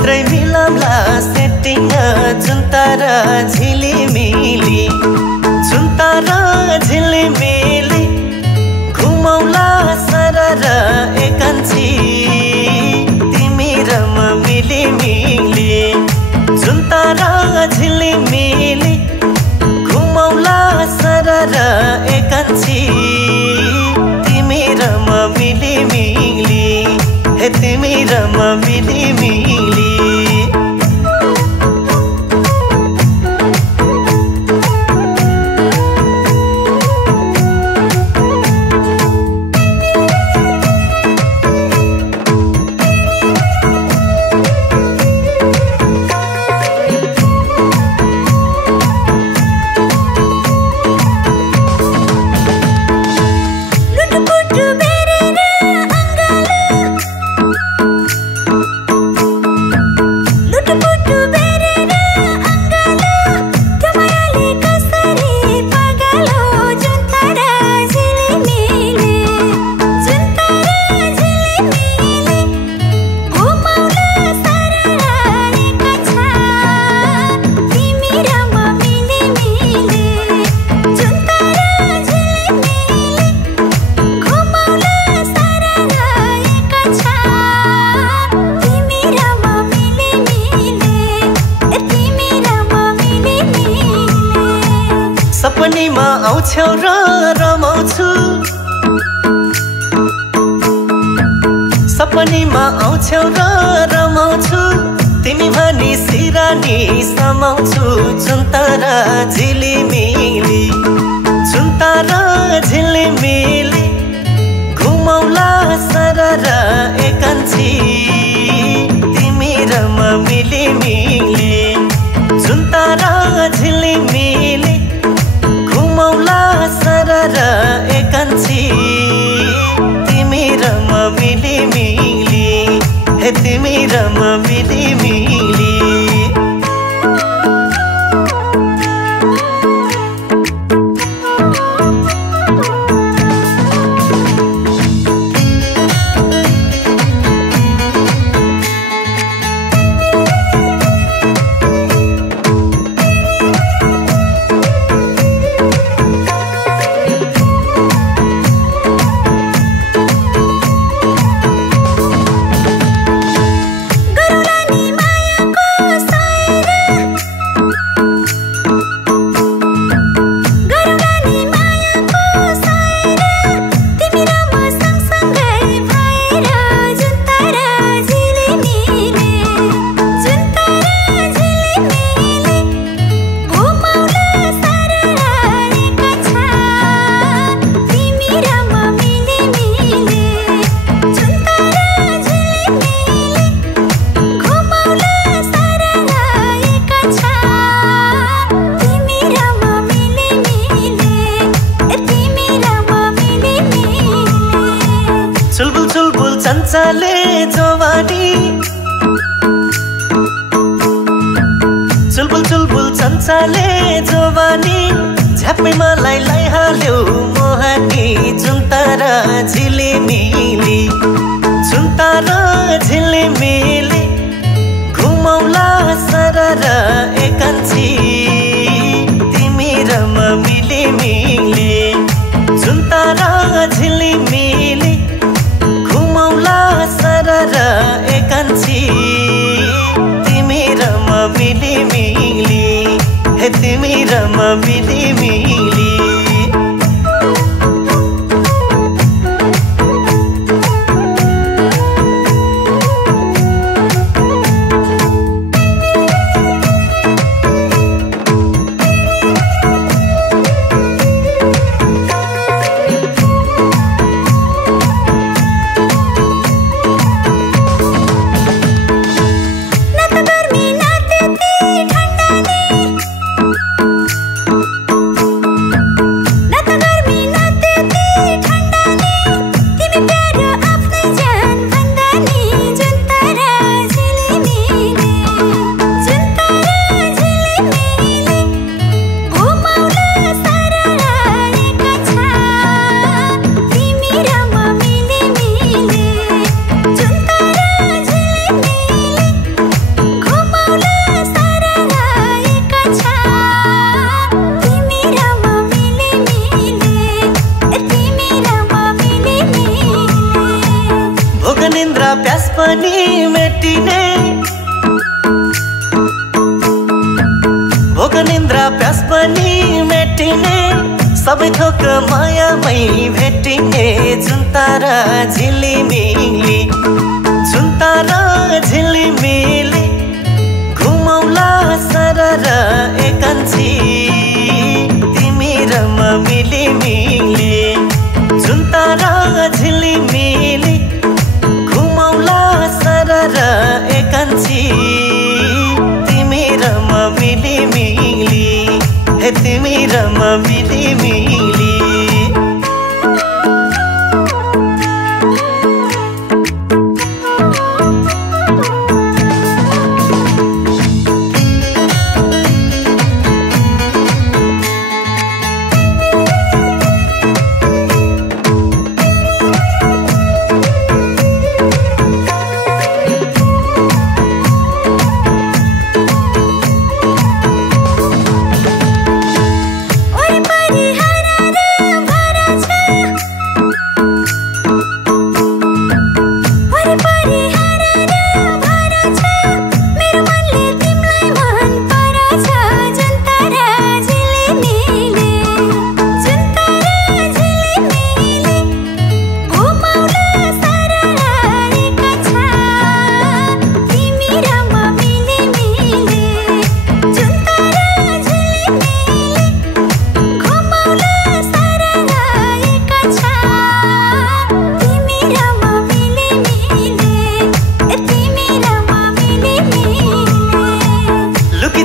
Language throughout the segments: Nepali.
भित्रै मिलाउला सेटिङ जुन तारा झिलिमिली जुन तारा झिलिमिली घुमाउला सरर एकान्छी तिमी र म मिलिमिली जुन तारा झिलिमिली घुमाउला सरर एकान्छी तिमी र म मिलिमिली हे तिमी र म मिलिमिली सपनीमा आउँछौ र रमाउँछु सपनीमा आउँछौ र रमाउँछु तिमी भनी सिरानी समाउँछु जुन तारा झिलिमिली जुन तारा झिलिमिली घुमाउला सरर एकान्छी तिमी र म मिलिमिली जुन तारा झिलिमिली घुमाउला सरर एकान्छी तिमी र म मिलिमिली हे तिमी र म मिलिमिली चुलबुल चुलबुल चञ्चले जवानी चुलबुल चुलबुल चञ्चले जवानी झ्याप्पै मलाई लैहाल्यो मोहनी जुन तारा झिलिमिली जुन तारा झिलिमिली घुमाउला सरर एकान्छी तिमी र म मिलिमिली जुन तारा झिलिमिली घुमाउला सरर एकान्छी तिमी र म मिलिमिली हे तिमी र म मिलिमिली पनि मेटिने भोक निन्द्रा प्यास पनि मेटिने सबै थोक मायामै भेटिने जुन तारा झिलिमिली जुन तारा झिलिमिली घुमौला सरर एकान्छी तिमी र म मिलिमिली जुन तारा झिलिमिली घुमौला सरर एकान्छी तिमी र म मिलिमिली हे तिमी र म मिलिमिली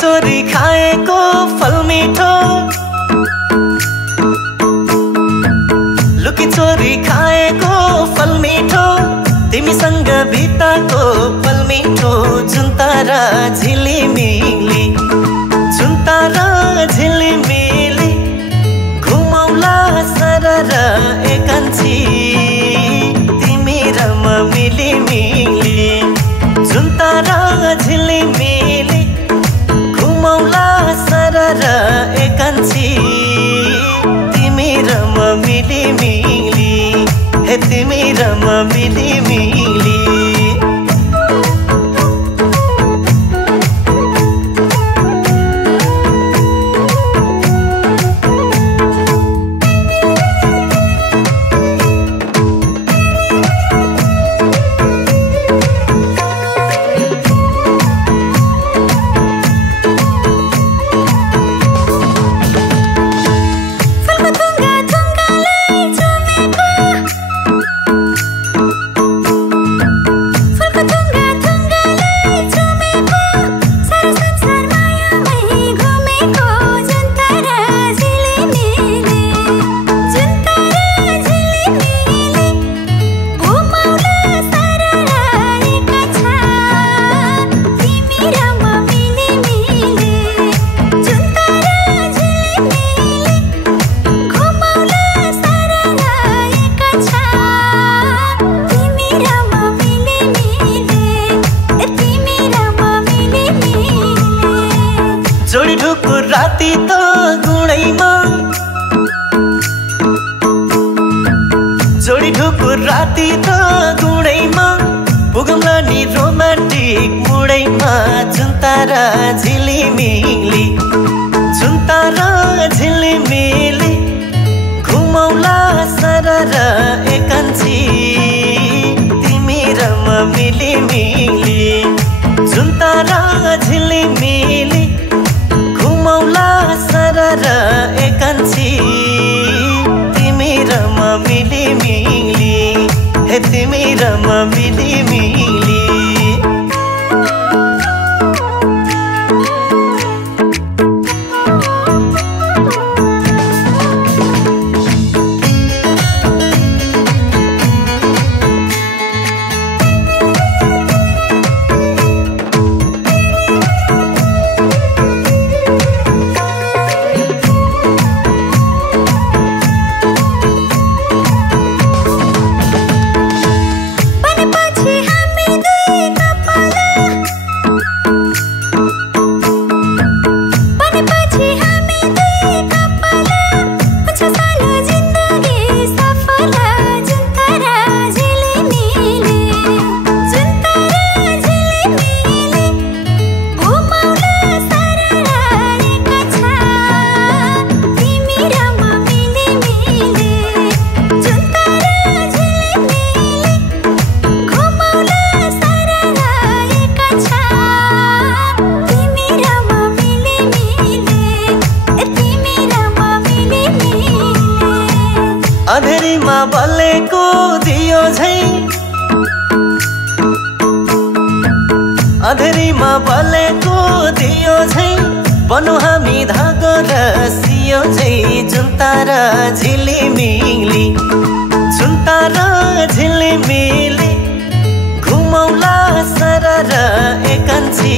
चोरी खाएको फल मिठो लुकी चोरी खाएको फल मिठो तिमीसँग बिताको फल मिठो जुन तारा झिलिमिली जुन तारा झिलिमिली घुमौला सरर एकान्छी तिमी र म मिलिमिली जुन तारा झिलिमिली घुमौला सरर एकान्छी तिमी र म मिलिमिली हे तिमी र म मिलिमिली जोडी ढुकुर राति त गुणैमा जोडी ढुकुर राति त गुणैमा पुगौँला नि रोमान्टिक मुडैमा जुन तारा झिलिमिली जुन तारा झिलिमिली घुमौला सरर एकान्छी तिमी र म मिलिमिली जुन तारा झिलिमिली घुमौला सरर एकान्छी तिमी र म मिलिमिली हे तिमी र म मिलिमिली अधेरीमा बलेको दियो झै अधेरीमा बलेको दियो झै बनु हामी धागो र सियो झै जुन्तारा झिलिमिली जुन्तारा झिलिमिली घुमौला सरर एकान्छी